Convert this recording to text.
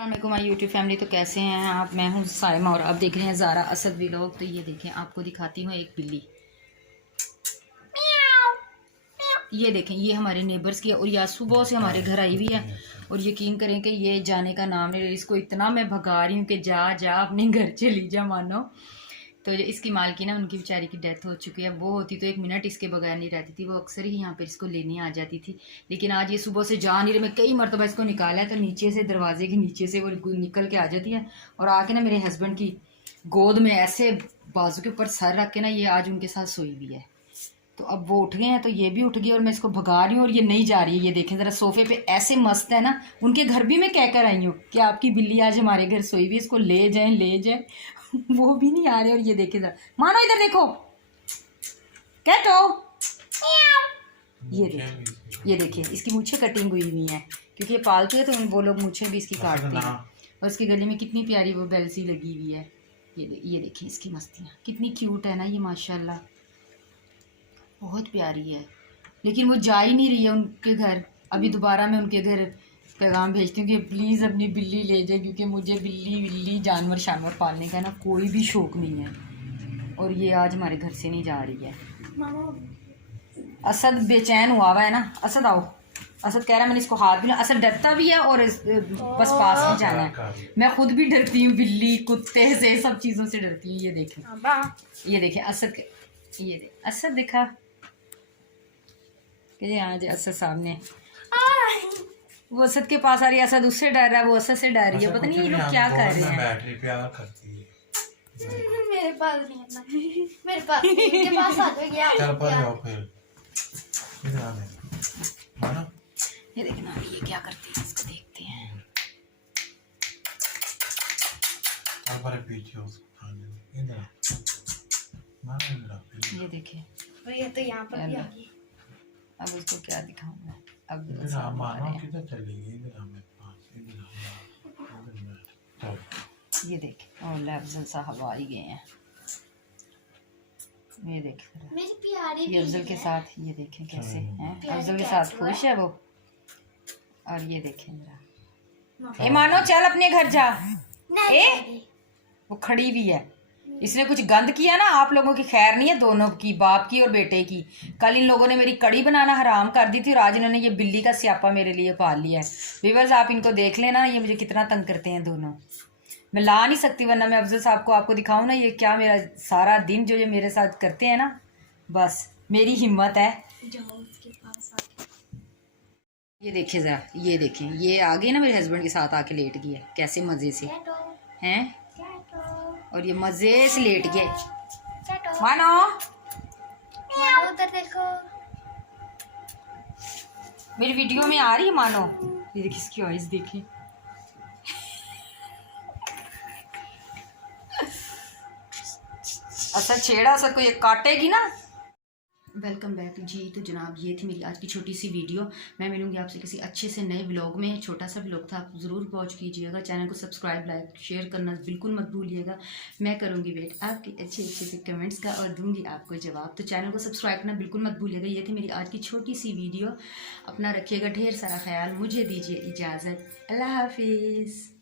अस्सलाम my YouTube family. तो कैसे हैं आप? मैं हूँ साइमा और अब देख रहे हैं ज़ारा असद व्लॉग। तो ये देखें, आपको दिखाती हूँ एक बिल्ली। ये देखें, ये हमारे नेबर्स की है और यह सुबह से हमारे घर आई हुई है। और यकीन करें कि ये जाने का नाम नहीं ले रही। इसको इतना मैं भगा रही हूँ कि जा जा अपने घर चली जा मानो। तो जो इसकी मालकी ना, उनकी बेचारी की डेथ हो चुकी है। वो होती तो एक मिनट इसके बगैर नहीं रहती थी। वो अक्सर ही यहाँ पर इसको लेने आ जाती थी, लेकिन आज ये सुबह से जा नहीं रही। मैं कई मरतबा इसको निकाला है तो नीचे से, दरवाजे के नीचे से वो निकल के आ जाती है और आके ना मेरे हस्बैंड की गोद में ऐसे बाजू के ऊपर सर रख के ना ये आज उनके साथ सोई हुई है। तो अब वो उठ गए हैं तो ये भी उठ गई और मैं इसको भगा रही हूँ और ये नहीं जा रही है। ये देखें ज़रा, सोफे पे ऐसे मस्त है ना। उनके घर भी मैं कह कर आई हूँ कि आपकी बिल्ली आज हमारे घर सोई हुई है, इसको ले जाएं ले जाएं। वो भी नहीं आ रहे। और ये देखें ज़रा, मानो इधर देखो, कैटो। ये देखिए इसकी मूछें कटिंग हुई हुई हैं क्योंकि ये पालतू है तो वो लोग मूछें भी इसकी काटते हैं। और इसकी गले में कितनी प्यारी वो बेल सी लगी हुई है। ये देखिए इसकी मस्तियाँ कितनी क्यूट है ना ये, माशाल्लाह बहुत प्यारी है। लेकिन वो जा ही नहीं रही है उनके घर। अभी दोबारा मैं उनके घर पैगाम भेजती हूँ कि प्लीज़ अपनी बिल्ली ले जाए, क्योंकि मुझे बिल्ली जानवर शानवर पालने का ना कोई भी शौक़ नहीं है। और ये आज हमारे घर से नहीं जा रही है। असद बेचैन हुआ है ना। असद आओ। असद कह रहा है मैंने इसको हाथ भी ना। असद डरता भी है और बस पास में जाना है। मैं खुद भी डरती हूँ, बिल्ली कुत्ते से सब चीज़ों से डरती हूँ। ये देखें असद, ये असद दिखा कि आज असद सामने, वो असद के पास आ रही है। असद उससे डर रहा है, वो असद से डर रही है। पता नहीं ये लोग क्या कर रहे हैं। बैटरी प्यार करती है। मेरे पास नहीं है, मेरे पास के पास आ जाओ। चल पर जाओ फिर इधर आ मानो। ये देखना ये क्या करती है, इसको देखते हैं। चल पर पीछे उसको इधर मानो इधर। ये देखे, ये तो यहाँ पर भी आ गई। अब इसको क्या दिखाऊं मैं? अब इधर मानो किधर चली गई? इधर मेरे पास, इधर ये देखे और अफजल साहब आ ही गए हैं। ये देखे मेरी प्यारी ये अफजल के साथ, ये देखें कैसे हैं। अफजल के साथ खुश है वो। और ये देखें जरा, ए मानो चल अपने घर जा। ए वो खड़ी भी है। इसने कुछ गंद किया ना, आप लोगों की खैर नहीं है, दोनों की, बाप की और बेटे की। कल इन लोगों ने मेरी कड़ी बनाना हराम कर दी थी और आज इन्होंने ये बिल्ली का स्यापा मेरे लिए पाल लिया है। व्यूअर्स आप इनको देख लेना, ये मुझे कितना तंग करते हैं दोनों। मैं ला नहीं सकती, वरना मैं अफजल साहब को आपको दिखाऊं ना ये क्या मेरा सारा दिन जो ये मेरे साथ करते हैं ना, बस मेरी हिम्मत है। ये देखिए ज़रा, ये देखें, ये आ गई ना मेरे हस्बैंड के साथ आके लेट गई है कैसे मज़े से हैं। और ये मज़े से लेट गए। मानो उधर देखो, मेरी वीडियो में आ रही है मानो। ये देखिए इसकी वॉइस देखिए। अच्छा छेड़ा सा को ये काटेगी ना। वेलकम बैक जी। तो जनाब ये थी मेरी आज की छोटी सी वीडियो। मैं मिलूंगी आपसे किसी अच्छे से नए व्लॉग में। छोटा सा व्लॉग था, आप ज़रूर वॉच कीजिएगा। चैनल को सब्सक्राइब लाइक शेयर करना बिल्कुल मत भूलिएगा। मैं करूंगी वेट आपके अच्छे अच्छे से कमेंट्स का और दूंगी आपको जवाब। तो चैनल को सब्सक्राइब करना बिल्कुल मत भूलिएगा। ये थी मेरी आज की छोटी सी वीडियो। अपना रखिएगा ढेर सारा ख्याल। मुझे दीजिए इजाज़त। अल्लाह हाफिज़।